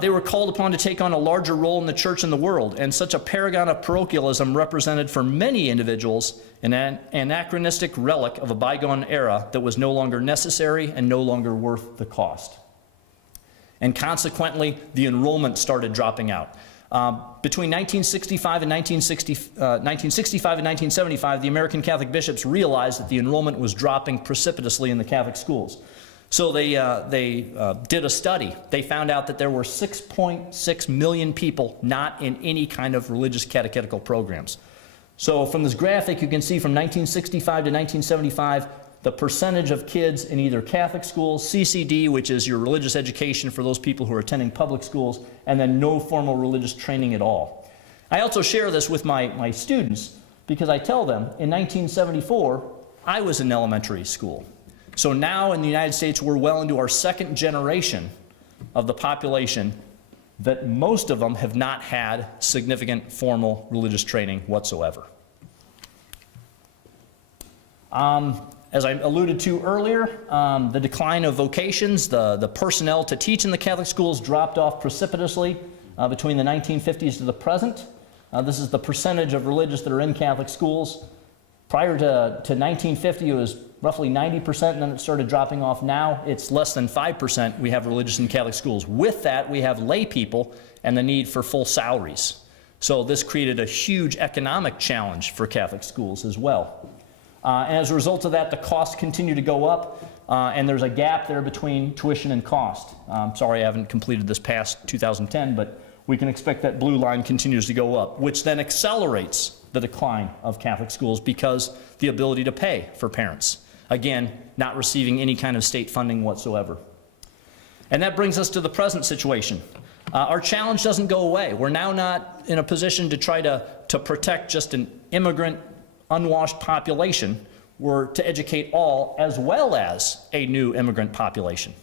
they were called upon to take on a larger role in the church and the world, and such a paragon of parochialism represented for many individuals an anachronistic relic of a bygone era that was no longer necessary and no longer worth the cost. And consequently, the enrollment started dropping out. Between 1965 and 1975, the American Catholic bishops realized that the enrollment was dropping precipitously in the Catholic schools. So they did a study. They found out that there were 6.6 million people not in any kind of religious catechetical programs. So from this graphic, you can see from 1965 to 1975, the percentage of kids in either Catholic schools, CCD, which is your religious education for those people who are attending public schools, and then no formal religious training at all. I also share this with my students because I tell them, in 1974, I was in elementary school. So now in the United States, we're well into our second generation of the population that most of them have not had significant formal religious training whatsoever. As I alluded to earlier, the decline of vocations, the personnel to teach in the Catholic schools dropped off precipitously between the 1950s to the present. This is the percentage of religious that are in Catholic schools. Prior to 1950, it was roughly 90%, and then it started dropping off. Now it's less than 5% we have religious in Catholic schools. With that, we have lay people and the need for full salaries. So this created a huge economic challenge for Catholic schools as well. And as a result of that, the costs continue to go up, and there's a gap there between tuition and cost. Sorry, I haven't completed this past 2010, but we can expect that blue line continues to go up, which then accelerates the decline of Catholic schools because the ability to pay for parents. Again, not receiving any kind of state funding whatsoever. And that brings us to the present situation. Our challenge doesn't go away. We're now not in a position to try to protect just an immigrant, unwashed population. We're to educate all as well as a new immigrant population.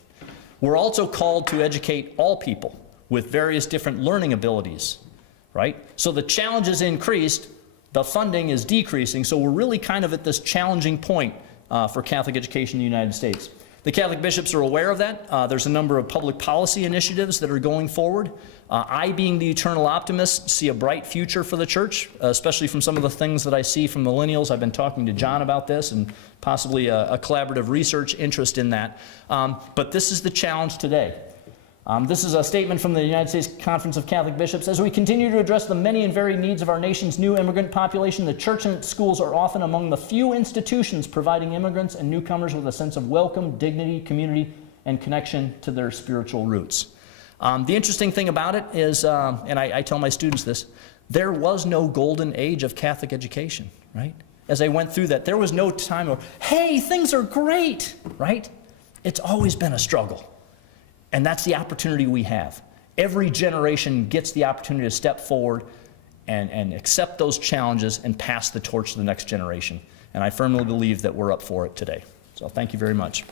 We're also called to educate all people with various different learning abilities, right? So the challenge is increased, the funding is decreasing, so we're really kind of at this challenging point for Catholic education in the United States. The Catholic bishops are aware of that. There's a number of public policy initiatives that are going forward. I, being the eternal optimist, see a bright future for the church, especially from some of the things that I see from millennials. I've been talking to John about this and possibly a collaborative research interest in that. But this is the challenge today. This is a statement from the United States Conference of Catholic Bishops. As we continue to address the many and varied needs of our nation's new immigrant population, the church and its schools are often among the few institutions providing immigrants and newcomers with a sense of welcome, dignity, community, and connection to their spiritual roots. The interesting thing about it is, and I tell my students this, there was no golden age of Catholic education, right? As I went through that, there was no time where, hey, things are great, right? It's always been a struggle. And that's the opportunity we have. Every generation gets the opportunity to step forward and accept those challenges and pass the torch to the next generation. And I firmly believe that we're up for it today. So thank you very much.